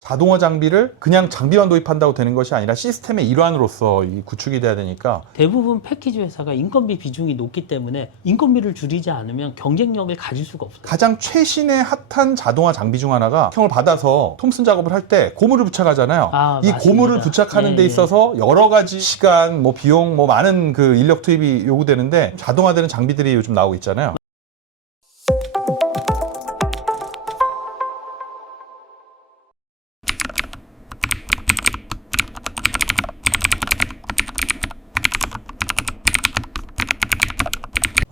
자동화 장비를 그냥 장비만 도입한다고 되는 것이 아니라 시스템의 일환으로서 이 구축이 돼야 되니까 대부분 패키지 회사가 인건비 비중이 높기 때문에 인건비를 줄이지 않으면 경쟁력을 가질 수가 없어요. 가장 최신의 핫한 자동화 장비 중 하나가 평을 받아서 톰슨 작업을 할 때 고무를 부착하잖아요. 이 맞습니다. 고무를 부착하는 데 있어서 여러 가지 시간, 비용, 많은 그 인력 투입이 요구되는데 자동화되는 장비들이 요즘 나오고 있잖아요.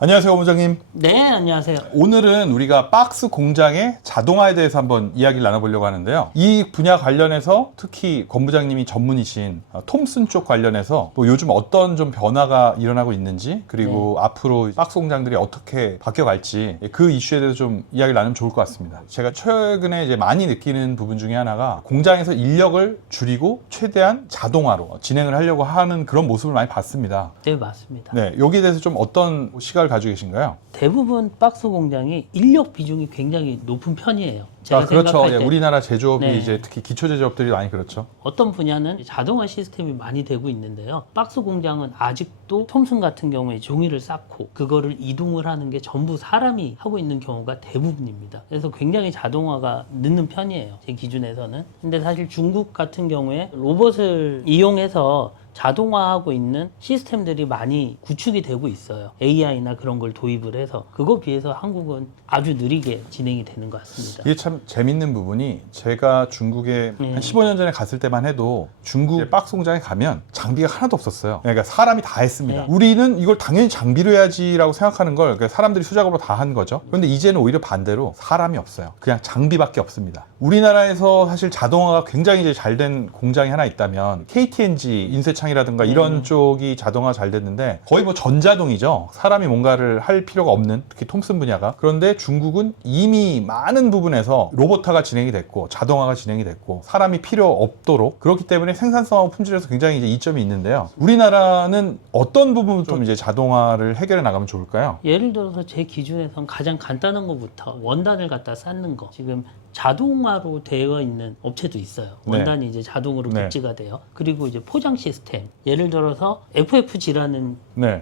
안녕하세요, 본부장님. 네, 안녕하세요. 오늘은 우리가 박스 공장의 자동화에 대해서 한번 이야기를 나눠보려고 하는데요. 이 분야 관련해서 특히 권 부장님이 전문이신 톰슨 쪽 관련해서 요즘 어떤 좀 변화가 일어나고 있는지, 그리고 앞으로 박스 공장들이 어떻게 바뀌어갈지 그 이슈에 대해서 좀 이야기를 나누면 좋을 것 같습니다. 제가 최근에 이제 많이 느끼는 부분 중에 하나가 공장에서 인력을 줄이고 최대한 자동화로 진행을 하려고 하는 그런 모습을 많이 봤습니다. 네, 맞습니다. 네, 여기에 대해서 좀 어떤 시각을 가지고 계신가요? 대부분 박스 공장이 인력 비중이 굉장히 높은 편이에요. 제가 그렇죠. 생각할 때 우리나라 제조업이 네. 이제 특히 기초 제조업들이 많이 그렇죠. 어떤 분야는 자동화 시스템이 많이 되고 있는데요. 박스 공장은 아직도 톰슨 같은 경우에 종이를 쌓고 그거를 이동을 하는 게 전부 사람이 하고 있는 경우가 대부분입니다. 그래서 굉장히 자동화가 늦는 편이에요. 제 기준에서는. 근데 사실 중국 같은 경우에 로봇을 이용해서 자동화하고 있는 시스템들이 많이 구축이 되고 있어요. AI나 그런 걸 도입을 해서 그거 비해서 한국은 아주 느리게 진행이 되는 것 같습니다. 이게 참 재밌는 부분이 제가 중국에 한 15년 전에 갔을 때만 해도 중국 박스 공장에 가면 장비가 하나도 없었어요. 그러니까 사람이 다 했습니다. 네. 우리는 이걸 당연히 장비로 해야지라고 생각하는 걸 그러니까 사람들이 수작업으로 다 한 거죠. 그런데 이제는 오히려 반대로 사람이 없어요. 그냥 장비밖에 없습니다. 우리나라에서 사실 자동화가 굉장히 이제 잘 된 공장이 하나 있다면 KTNG 인쇄창이라든가 이런 쪽이 자동화 잘 됐는데 거의 전자동이죠. 사람이 뭔가를 할 필요가 없는 특히 톰슨 분야가. 그런데 중국은 이미 많은 부분에서 로봇화가 진행이 됐고 자동화가 진행이 됐고 사람이 필요 없도록 그렇기 때문에 생산성하고 품질에서 굉장히 이제 이점이 있는데요. 우리나라는 어떤 부분 좀 이제 자동화를 해결해 나가면 좋을까요? 예를 들어서 제 기준에선 가장 간단한 것부터 원단을 갖다 쌓는 거. 지금 자동화로 되어 있는 업체도 있어요. 원단이 이제 자동으로 복제가 돼요. 그리고 이제 포장 시스템. 예를 들어서 FFG라는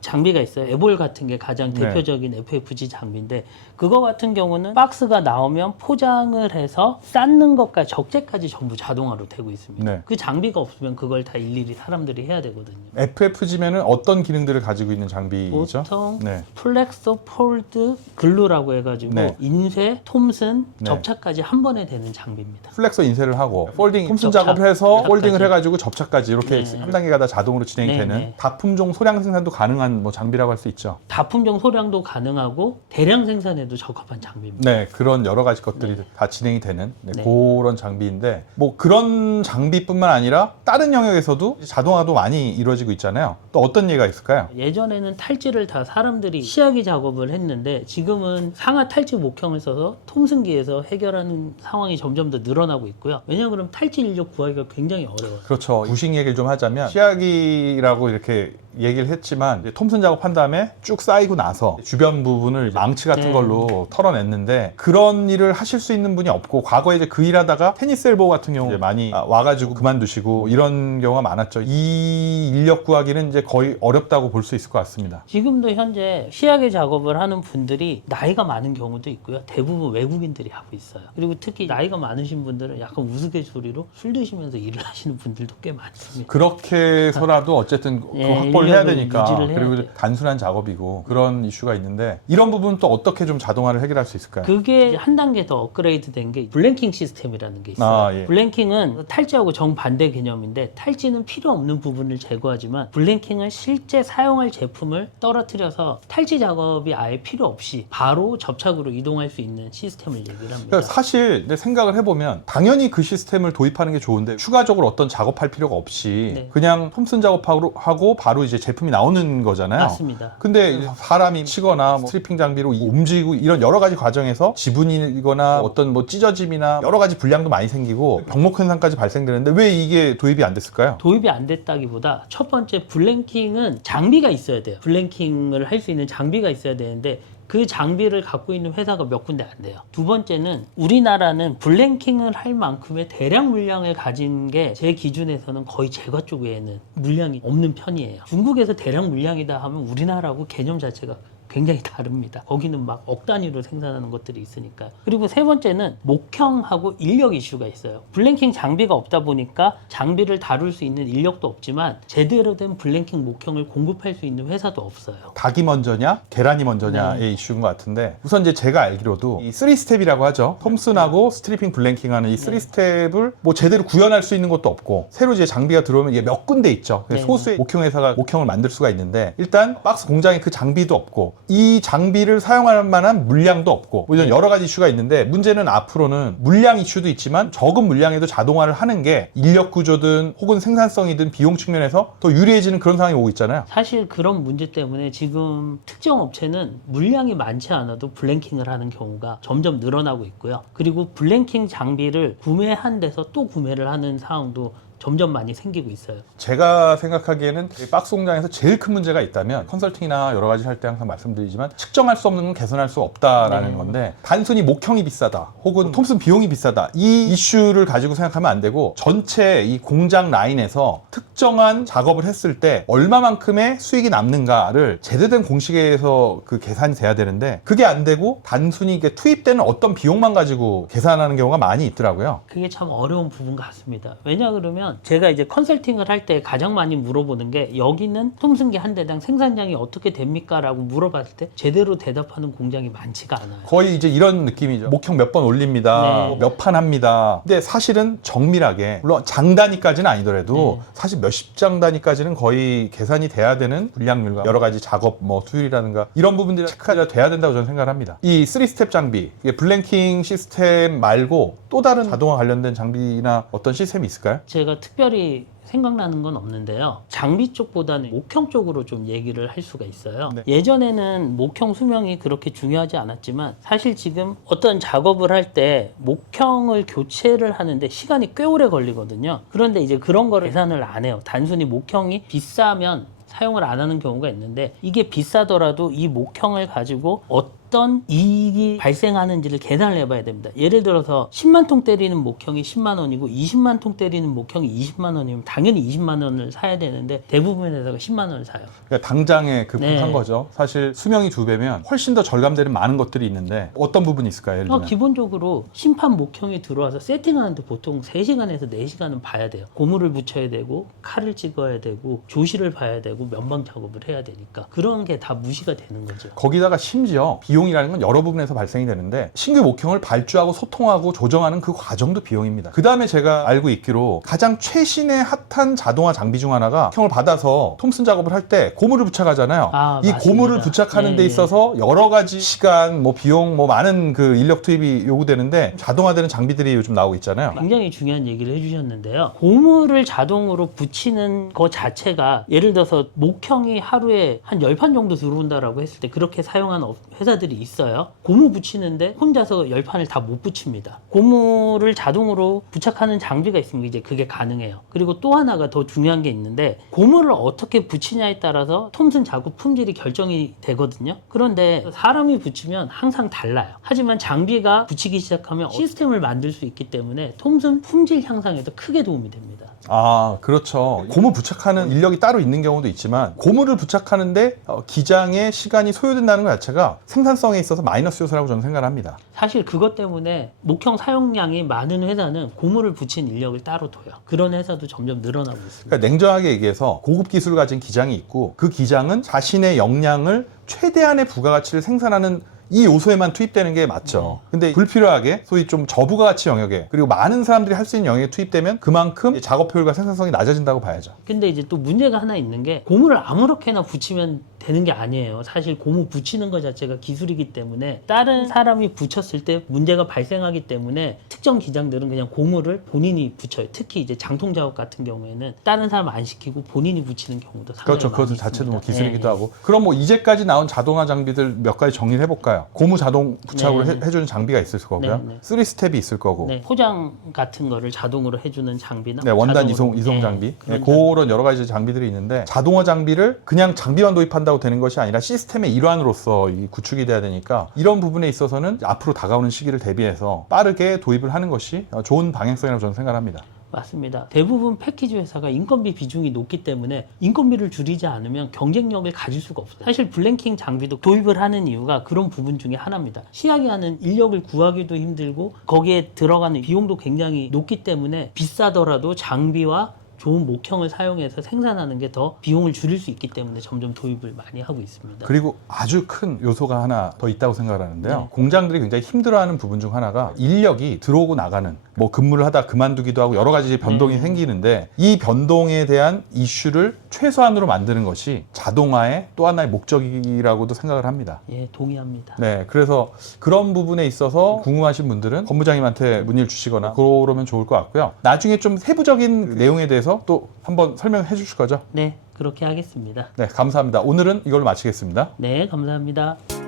장비가 있어요. 에볼 같은 게 가장 대표적인 FFG 장비인데 그거 같은 경우는 박스가 나오면 포장을 해서 쌓는 것과 적재까지 전부 자동화로 되고 있습니다. 그 장비가 없으면 그걸 다 일일이 사람들이 해야 되거든요. FFG면은 어떤 기능들을 가지고 있는 장비죠? 보통 플렉서, 폴드, 글루라고 해가지고 인쇄, 톰슨, 접착까지 한 번에 되는 장비입니다. 플렉서 인쇄를 하고 폴딩, 톰슨 작업을 해서 폴딩을 해가지고 접착까지 이렇게 한 단계가 다 자동으로 진행이 되는 다품종 소량 생산도 가능한 장비라고 할 수 있죠. 다품종 소량도 가능하고 대량 생산에도 적합한 장비입니다. 네, 그런 여러 가지 것들이 다 진행이 되는 그런 장비인데 그런 장비뿐만 아니라 다른 영역에서도 자동화도 많이 이루어지고 있잖아요. 또 어떤 예가 있을까요? 예전에는 탈지를 다 사람들이 시야기 작업을 했는데 지금은 상하 탈지 목형을 써서 톰슨기에서 해결하는 상황이 점점 더 늘어나고 있고요. 왜냐하면 탈지 인력 구하기가 굉장히 어려워요. 그렇죠. 부식 얘기를 좀 하자면 시야기라고 이렇게 얘기를 했지만 톰슨 작업한 다음에 쭉 쌓이고 나서 주변 부분을 망치 같은 걸로 털어냈는데 그런 일을 하실 수 있는 분이 없고 과거에 이제 그 일하다가 테니스 엘보 같은 경우 많이 와가지고 그만두시고 이런 경우가 많았죠. 이 인력 구하기는 이제 거의 어렵다고 볼 수 있을 것 같습니다. 지금도 현재 시야기 작업을 하는 분들이 나이가 많은 경우도 있고요. 대부분 외국인들이 하고 있어요. 그리고 특히 나이가 많으신 분들은 약간 우스갯소리로 술 드시면서 일을 하시는 분들도 꽤 많습니다. 그렇게 해서라도 어쨌든 그 확보를 해야 되니까 그리고 돼요. 단순한 작업이고 그런 이슈가 있는데 이런 부분은 또 어떻게 좀 자동화를 해결할 수 있을까요? 그게 한 단계 더 업그레이드 된 게 블랭킹 시스템이라는 게 있어요. 블랭킹은 탈지하고 정반대 개념인데 탈지는 필요 없는 부분을 제거하지만 블랭킹은 실제 사용할 제품을 떨어뜨려서 탈지 작업이 아예 필요 없이 바로 접착으로 이동할 수 있는 시스템을 얘기를 합니다. 사실 내 생각을 해보면 당연히 그 시스템을 도입하는 게 좋은데 추가적으로 어떤 작업할 필요가 없이 그냥 톰슨 작업하고 바로 이제 제품이 나오는 거잖아요. 맞습니다. 근데 사람이 치거나 스트리핑 장비로 움직이고 이런 여러 가지 과정에서 지분이거나 어떤 찢어짐이나 여러 가지 불량도 많이 생기고 병목 현상까지 발생되는데 왜 이게 도입이 안 됐을까요? 도입이 안 됐다기보다 첫 번째 블랭킹은 장비가 있어야 돼요. 블랭킹을 할 수 있는 장비가 있어야 되는데 그 장비를 갖고 있는 회사가 몇 군데 안 돼요. 두 번째는 우리나라는 블랭킹을 할 만큼의 대량 물량을 가진 게 제 기준에서는 거의 제과 쪽 외에는 물량이 없는 편이에요. 중국에서 대량 물량이다 하면 우리나라하고 개념 자체가 굉장히 다릅니다. 거기는 막 억 단위로 생산하는 것들이 있으니까. 그리고 세 번째는 목형하고 인력 이슈가 있어요. 블랭킹 장비가 없다 보니까 장비를 다룰 수 있는 인력도 없지만 제대로 된 블랭킹 목형을 공급할 수 있는 회사도 없어요. 닭이 먼저냐 계란이 먼저냐의 이슈인 것 같은데, 우선 이제 제가 알기로도 이 3스텝이라고 하죠. 톰슨하고 스트리핑 블랭킹하는 이 3스텝을 뭐 제대로 구현할 수 있는 것도 없고, 새로 이제 장비가 들어오면 이게 몇 군데 있죠. 소수의 목형 회사가 목형을 만들 수가 있는데, 일단 박스 공장에 그 장비도 없고 이 장비를 사용할 만한 물량도 없고, 뭐 이런 여러 가지 이슈가 있는데, 문제는 앞으로는 물량 이슈도 있지만 적은 물량에도 자동화를 하는 게 인력 구조든 혹은 생산성이든 비용 측면에서 더 유리해지는 그런 상황이 오고 있잖아요. 사실 그런 문제 때문에 지금 특정 업체는 물량이 많지 않아도 블랭킹을 하는 경우가 점점 늘어나고 있고요. 그리고 블랭킹 장비를 구매한 데서 또 구매를 하는 상황도 점점 많이 생기고 있어요. 제가 생각하기에는 이 박스 공장에서 제일 큰 문제가 있다면, 컨설팅이나 여러 가지 할 때 항상 말씀드리지만 측정할 수 없는 건 개선할 수 없다라는 건데, 단순히 목형이 비싸다 혹은 톰슨 비용이 비싸다 이 이슈를 가지고 생각하면 안 되고, 전체 이 공장 라인에서 특정한 작업을 했을 때 얼마만큼의 수익이 남는가를 제대된 공식에서 그 계산이 돼야 되는데, 그게 안 되고 단순히 이게 투입되는 어떤 비용만 가지고 계산하는 경우가 많이 있더라고요. 그게 참 어려운 부분 같습니다. 왜냐 그러면 제가 이제 컨설팅을 할 때 가장 많이 물어보는 게, 여기는 톰슨기 한 대당 생산량이 어떻게 됩니까? 라고 물어봤을 때 제대로 대답하는 공장이 많지가 않아요. 거의 이제 이런 느낌이죠. 목형 몇 번 올립니다. 네. 몇 판 합니다. 근데 사실은 정밀하게, 물론 장 단위까지는 아니더라도 사실 몇십 장 단위까지는 거의 계산이 돼야 되는 물량률과 여러 가지 작업 뭐 수율이라든가 이런 부분들이 체크가 돼야 된다고 저는 생각을 합니다. 이 3스텝 장비, 이게 블랭킹 시스템 말고 또 다른 자동화 관련된 장비나 어떤 시스템이 있을까요? 제가 특별히 생각나는 건 없는데요. 장비 쪽보다는 목형 쪽으로 좀 얘기를 할 수가 있어요. 네. 예전에는 목형 수명이 그렇게 중요하지 않았지만, 사실 지금 어떤 작업을 할 때 목형을 교체를 하는데 시간이 꽤 오래 걸리거든요. 그런데 이제 그런 거를 계산을 안 해요. 단순히 목형이 비싸면 사용을 안 하는 경우가 있는데, 이게 비싸더라도 이 목형을 가지고 어떤 이익이 발생하는지를 계산을 해봐야 됩니다. 예를 들어서 10만 통 때리는 목형이 10만 원이고 20만 통 때리는 목형이 20만 원이면 당연히 20만 원을 사야 되는데, 대부분의 회사가 10만 원을 사요. 그러니까 당장에 급한 거죠. 사실 수명이 2배면 훨씬 더 절감되는 많은 것들이 있는데, 어떤 부분이 있을까요? 예를 들면 기본적으로 심판 목형이 들어와서 세팅하는데 보통 3시간에서 4시간은 봐야 돼요. 고무를 붙여야 되고 칼을 찍어야 되고 조실을 봐야 되고 면방 작업을 해야 되니까 그런 게 다 무시가 되는 거죠. 거기다가 심지어 비용이라는 건 여러 부분에서 발생이 되는데, 신규 목형을 발주하고 소통하고 조정하는 그 과정도 비용입니다. 그 다음에 제가 알고 있기로 가장 최신의 핫한 자동화 장비 중 하나가, 목형을 받아서 톰슨 작업을 할 때 고무를 부착하잖아요. 이 맞습니다. 고무를 부착하는 데 있어서 여러 가지 시간, 뭐 비용, 뭐 많은 그 인력 투입이 요구되는데, 자동화되는 장비들이 요즘 나오고 있잖아요. 굉장히 중요한 얘기를 해주셨는데요. 고무를 자동으로 붙이는 것 자체가, 예를 들어서 목형이 하루에 한 10판 정도 들어온다라고 했을 때 그렇게 사용하는 회사들이 있어요. 고무 붙이는데 혼자서 10판을 다 못 붙입니다. 고무를 자동으로 부착하는 장비가 있으면 이제 그게 가능해요. 그리고 또 하나가 더 중요한 게 있는데, 고무를 어떻게 붙이냐에 따라서 톰슨 작업 품질이 결정이 되거든요. 그런데 사람이 붙이면 항상 달라요. 하지만 장비가 붙이기 시작하면 시스템을 만들 수 있기 때문에 톰슨 품질 향상에도 크게 도움이 됩니다. 아, 그렇죠. 고무 부착하는 인력이 따로 있는 경우도 있지만, 고무를 부착하는데 기장의 시간이 소요된다는 것 자체가 생산성에 있어서 마이너스 요소라고 저는 생각을 합니다. 사실 그것 때문에 목형 사용량이 많은 회사는 고무를 붙인 인력을 따로 둬요. 그런 회사도 점점 늘어나고 있습니다. 그러니까 냉정하게 얘기해서 고급 기술을 가진 기장이 있고, 그 기장은 자신의 역량을 최대한의 부가가치를 생산하는 이 요소에만 투입되는 게 맞죠. 근데 불필요하게 소위 좀 저부가가치 영역에, 그리고 많은 사람들이 할 수 있는 영역에 투입되면 그만큼 작업 효율과 생산성이 낮아진다고 봐야죠. 근데 이제 또 문제가 하나 있는 게, 고무를 아무렇게나 붙이면 되는 게 아니에요. 사실 고무 붙이는 것 자체가 기술이기 때문에 다른 사람이 붙였을 때 문제가 발생하기 때문에, 특정 기장들은 그냥 고무를 본인이 붙여요. 특히 이제 장통 작업 같은 경우에는 다른 사람 안 시키고 본인이 붙이는 경우도 상당히 그렇죠. 많이 그것은 있습니다. 자체도 뭐 기술이기도 네. 하고. 그럼 뭐 이제까지 나온 자동화 장비들 몇 가지 정리를 해볼까요? 뭘까요? 고무 자동 부착으로 네. 해주는 장비가 있을 거고요. 네, 네. 3스텝이 있을 거고. 네, 포장 같은 거를 자동으로 해주는 장비나 네, 원단 자동으로, 이송 장비. 네, 그런 그런 여러 가지 장비들이 있는데 자동화 장비를 그냥 장비만 도입한다고 되는 것이 아니라 시스템의 일환으로서 이 구축이 돼야 되니까 이런 부분에 있어서는 앞으로 다가오는 시기를 대비해서 빠르게 도입을 하는 것이 좋은 방향성이라고 저는 생각합니다. 맞습니다. 대부분 패키지 회사가 인건비 비중이 높기 때문에 인건비를 줄이지 않으면 경쟁력을 가질 수가 없어요. 사실 블랭킹 장비도 도입을 하는 이유가 그런 부분 중에 하나입니다. 시약하는 인력을 구하기도 힘들고 거기에 들어가는 비용도 굉장히 높기 때문에 비싸더라도 장비와 좋은 목형을 사용해서 생산하는 게 더 비용을 줄일 수 있기 때문에 점점 도입을 많이 하고 있습니다. 그리고 아주 큰 요소가 하나 더 있다고 생각을 하는데요. 네. 공장들이 굉장히 힘들어하는 부분 중 하나가 인력이 들어오고 나가는 뭐 근무를 하다 그만두기도 하고 여러 가지 변동이 네. 생기는데 이 변동에 대한 이슈를 최소한으로 만드는 것이 자동화의 또 하나의 목적이라고도 생각을 합니다. 예, 동의합니다. 네, 그래서 그런 부분에 있어서 궁금하신 분들은 본부장님한테 문의를 주시거나 그러면 좋을 것 같고요. 나중에 좀 세부적인 내용에 대해서 또 한번 설명해 주실 거죠? 네, 그렇게 하겠습니다. 네, 감사합니다. 오늘은 이걸로 마치겠습니다. 네, 감사합니다.